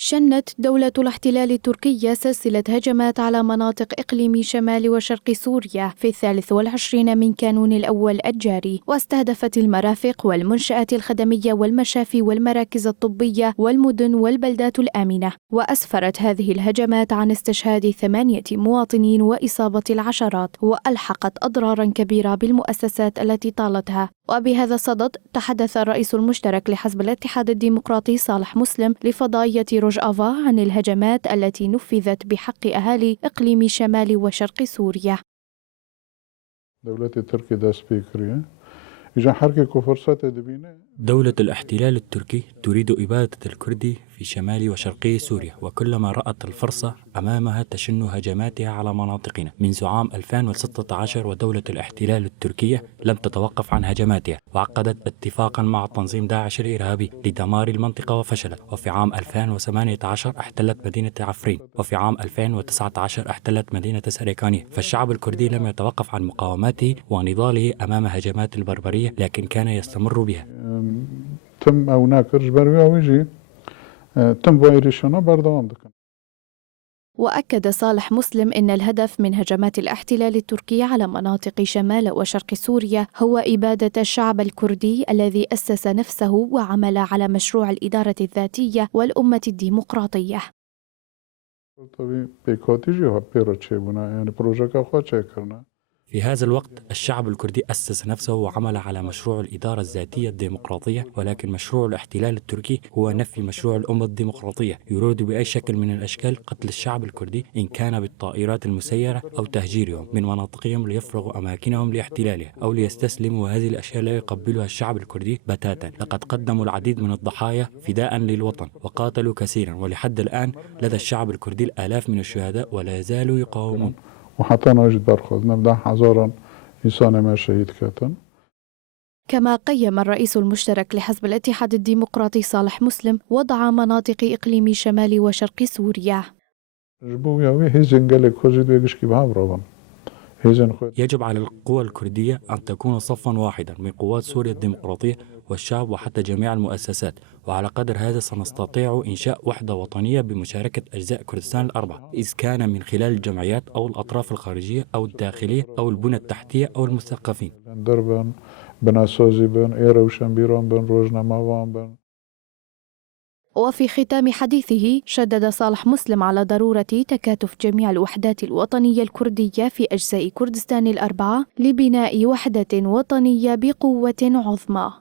شنت دولة الاحتلال التركية سلسلة هجمات على مناطق إقليم شمال وشرق سوريا في 23 من كانون الأول الجاري، واستهدفت المرافق والمنشآت الخدمية والمشافي والمراكز الطبية والمدن والبلدات الآمنة. وأسفرت هذه الهجمات عن استشهاد 8 مواطنين وإصابة العشرات، وألحقت أضرارا كبيرة بالمؤسسات التي طالتها. وبهذا الصدد تحدث الرئيس المشترك لحزب الاتحاد الديمقراطي صالح مسلم لفضائية روجافا عن الهجمات التي نفذت بحق أهالي إقليم شمال وشرق سوريا. دولة الاحتلال التركي تريد إبادة الكردي في شمال وشرقي سوريا، وكلما رأت الفرصة أمامها تشن هجماتها على مناطقنا منذ عام 2016. ودولة الاحتلال التركية لم تتوقف عن هجماتها، وعقدت اتفاقا مع تنظيم داعش الإرهابي لدمار المنطقة وفشلت. وفي عام 2018 احتلت مدينة عفرين، وفي عام 2019 احتلت مدينة سريكانية. فالشعب الكردي لم يتوقف عن مقاومته ونضاله أمام هجمات البربرية، لكن كان يستمر بها. تم او ناكرش بروي او يجي تم فايريشنا بردوام دكن. وأكد صالح مسلم أن الهدف من هجمات الاحتلال التركي على مناطق شمال وشرق سوريا هو إبادة الشعب الكردي الذي أسس نفسه وعمل على مشروع الإدارة الذاتية والأمة الديمقراطية. في هذا الوقت الشعب الكردي أسس نفسه وعمل على مشروع الإدارة الذاتية الديمقراطية، ولكن مشروع الاحتلال التركي هو نفي مشروع الأمة الديمقراطية. يريد بأي شكل من الأشكال قتل الشعب الكردي، إن كان بالطائرات المسيرة أو تهجيرهم من مناطقهم ليفرغوا أماكنهم لاحتلالها أو ليستسلموا. وهذه الأشياء لا يقبلها الشعب الكردي بتاتا. لقد قدموا العديد من الضحايا فداء للوطن وقاتلوا كثيرا، ولحد الآن لدى الشعب الكردي الآلاف من الشهداء ولا يزالوا يقاومون. وحتى نجد برخوز نبدأ حزارا إنسان ما شهيد كاتن. كما قيم الرئيس المشترك لحزب الاتحاد الديمقراطي صالح مسلم وضع مناطق إقليم شمال وشرق سوريا. يجب على القوى الكردية أن تكون صفا واحدا من قوات سوريا الديمقراطية والشعب وحتى جميع المؤسسات، وعلى قدر هذا سنستطيع إنشاء وحدة وطنية بمشاركة أجزاء كردستان الأربعة، إذ كان من خلال الجمعيات أو الأطراف الخارجية أو الداخلية أو البنى التحتية أو المثقفين. وفي ختام حديثه شدد صالح مسلم على ضرورة تكاتف جميع الوحدات الوطنية الكردية في أجزاء كردستان الأربعة لبناء وحدة وطنية بقوة عظمى.